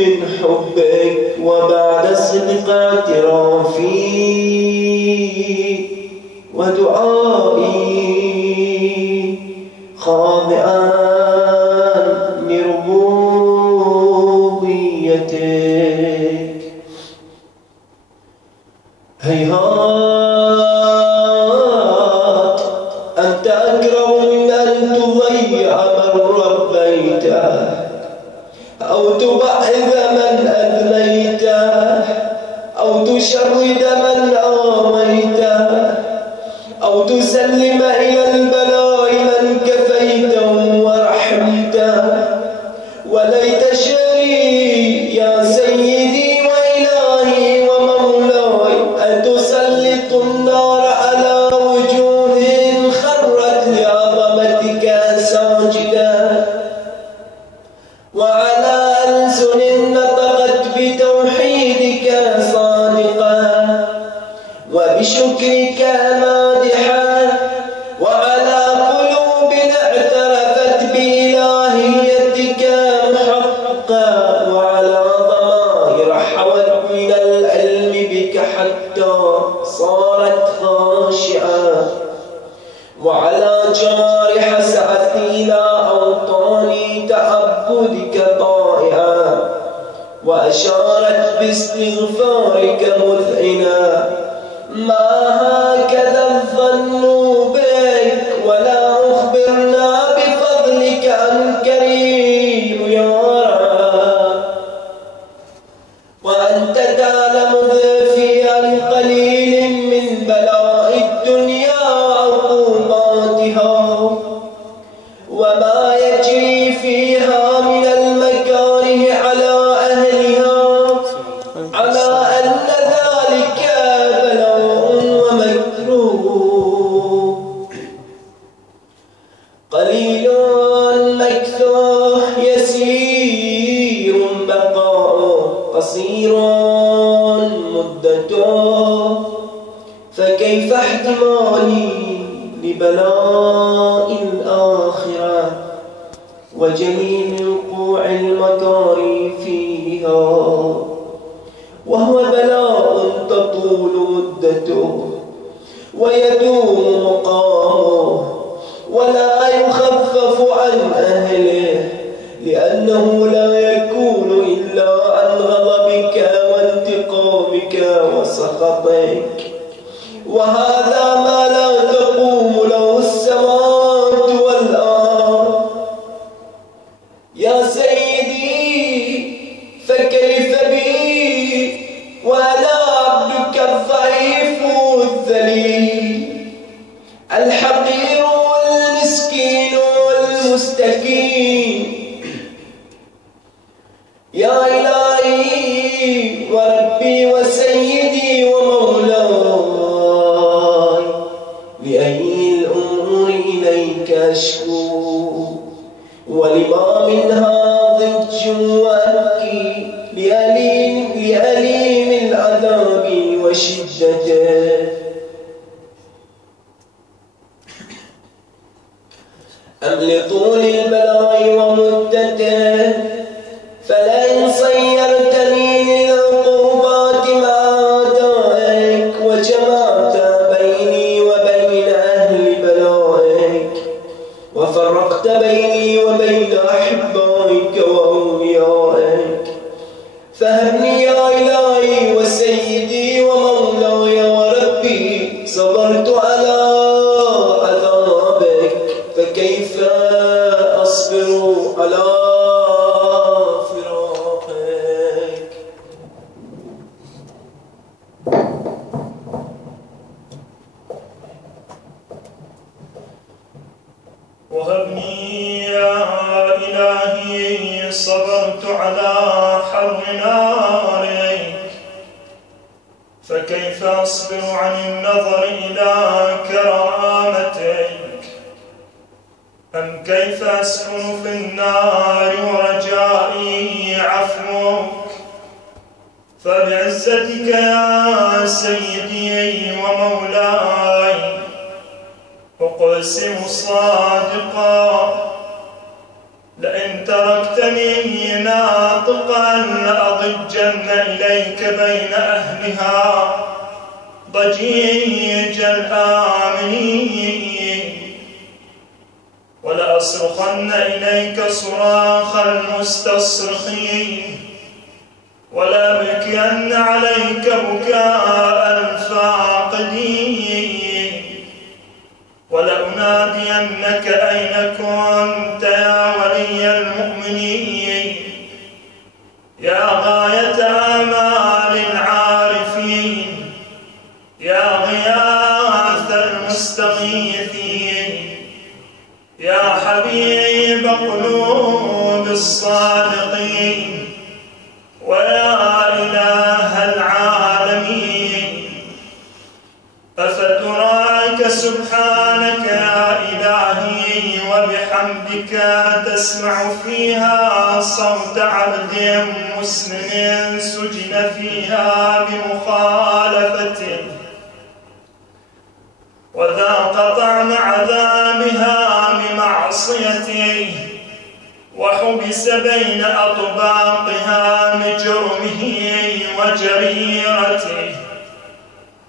من حبك وبعد صدق اعترافي ودعائي خاضعا لربوبيتك. هيهات أنت أكرم من أن تضيع من ربيته أو تبعث من أذليته أو تشرد من آويته أو تسلم إلى البلاء من كفيته ورحمته. وليت شعري يا سيدي وإلهي ومولاي أن تسلط النار على وجوه خرت لعظمتك ساجدا وعلى ألسن نطقت بتوحيدك صادقا وبشكرك مادحا وعلى قلوب اعترفت بإلهيتك محقا وعلى ضمائر حوت من العلم بك حتى صارت خاشعة وعلى جوارح سعت إلى أوطان تعبدك طائعا وأشارت باستغفارك مذعنا. ما هكذا الظن بك ولا أخبرنا بفضلك عن كريم يرى وأنت تعلم ذا عن قليل من بلاء الدنيا عقوباتها وما يجري فيها من المكاره على أهلها على أن ذلك بلاء ومكروه قليل مكثوح يسير بقاء قصير مدته. فكيف احتمالي لبلاء الآخرة وجميل وقوع المكاره فيها وهو بلاء تطول مدته ويدوم مقامه ولا يخفف عن أهله لأنه لا يكون إلا عن غضبك وانتقامك وسخطك وهذا ما لا تقوم له السماوات والأرض. يا سيدي فكيف بي وأنا عبدك الضعيف الذليل الحقير والمسكين والمستكين. يا إلهي وربي وسيدي ومولاي لأي الأمور إليك أشكو ولما منها ضج وأبكي لأليم العذاب وشدته. أم لطول البلاء ومدته فلئن صيرتني للعقوبات مع أعدائك وجمعت بيني وبين أهل بلائك وفرقت بيني وبين أحبائك وأوليائك فهبني يا إلهي وسيدي ومولاي وربي صبرت على عذابك فكيف أصبر على فراقك. وهبني يا إلهي صبرت على حر نارك فكيف أصبر عن النظر إلى كرامتك. أم كيف أسكن في النار ورجائي عفوك فبعزتك يا سيدي ومولاي أقسم صادقا لئن تركتني ناطقا لأضجن إليك بين أهلها ضجيج الآمنين، ولأصرخن إليك صراخ المستصرخين، ولأبكين عليك بكاء الفاقدين، ولأنادينك أين كنت يا ولي المؤمنين، يا غاية آمال العارفين، يا غياث المستغيثين، يا حبيب قلوب الصادقين، ويا إله العالمين. أفتراك سبحانك يا إلهي وبحمدك تسمع فيها صوت عبد مسلم سجن فيها بمخالفته وذاق طعم عذابها بمعصيته، وحبس بين أطباقها بجرمه وجريرته،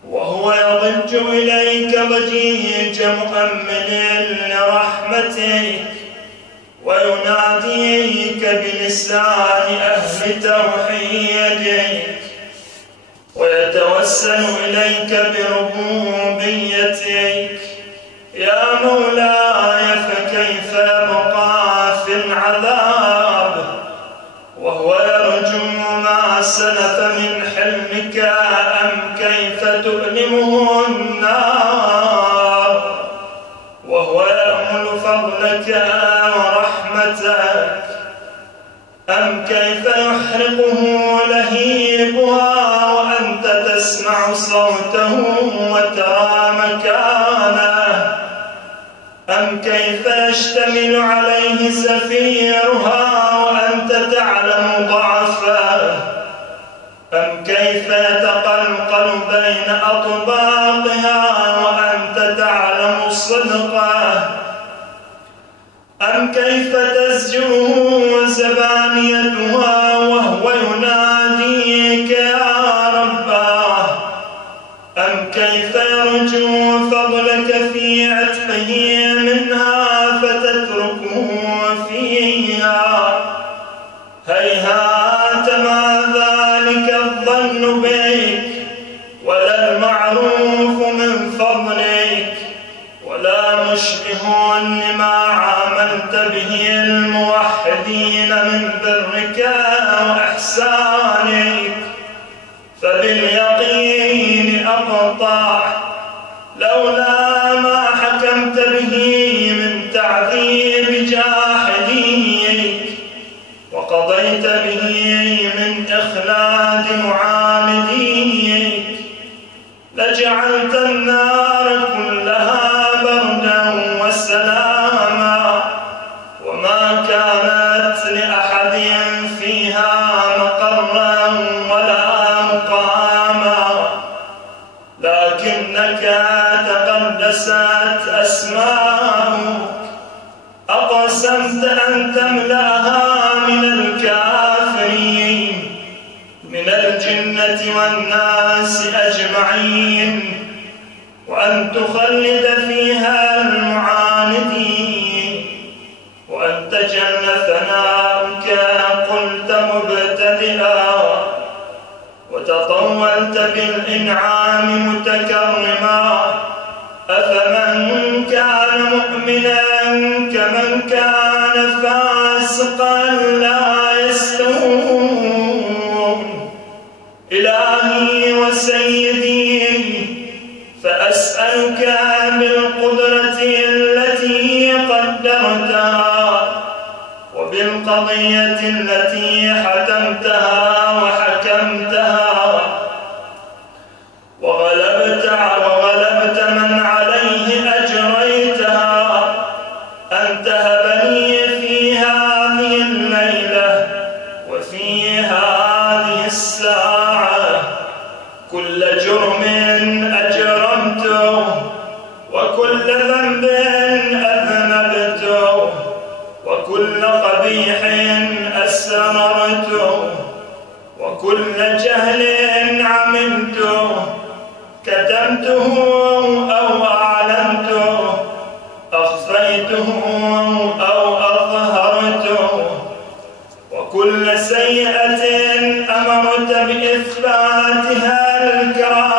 وهو يضج إليك ضجيج مؤمل لرحمتك، ويناديك بلسان أهل توحيدك، ويتوسل إليك بربوبيتك. يا مولاي فكيف يبقى في العذاب وهو يرجو ما سلف من حلمك؟ أم كيف تؤلمه النار وهو يأمل فضلك ورحمتك؟ أم كيف يحرقه لهيبها وأنت تسمع صوته وترى مكانه؟ أم كيف يشتمل عليه زفيرها وأنت تعلم ضعفه؟ أم كيف يتقلقل بين أطباقها وأنت تعلم صدقه؟ أم كيف تزجره زبانيتها وهو يناديك يا رباه؟ أم كيف يرجو فضلك في عتقه منها فتتركه فيها؟ هيهات ما ذلك الظن بك، ولا المعروف من فضلك، ولا مشبه لما عاملت به الموحدين من برك وإحسانك. فباليقين أقطع لولا ما حكمت به من تعذيب جاحديك وقضيت به من إخلاد معانديك لجعلت النار كلها بردا وسلاما، وما كانت لأحد فيها مقرا ولا مقاما، لكنك تقدست أسماؤك أقسمت أن تملأها من الكافرين من الجنة والناس أجمعين، وأن تخلد فيها المعاندين، وأنت جل ثناؤك قلت مبتدئا وتطولت بالإنعام متكرما. أفمن كان مؤمنا كمن كان فاسقا لا يستوون. إلهي وسيدي فأسألك بالقدرة التي قدرتها وبالقضية التي حتمتها وحكمتها وغلبت من عليه أجريتها، أن تهبني في هذه الليلة وفي هذه الساعة كل جرم أجرمته وكل ذنب أذنبته وكل قبيح أسررته وكل جهل عملته كتمته أو أعلنته أخفيته أو أظهرته وكل سيئة أمرت بإثباتها الكرامة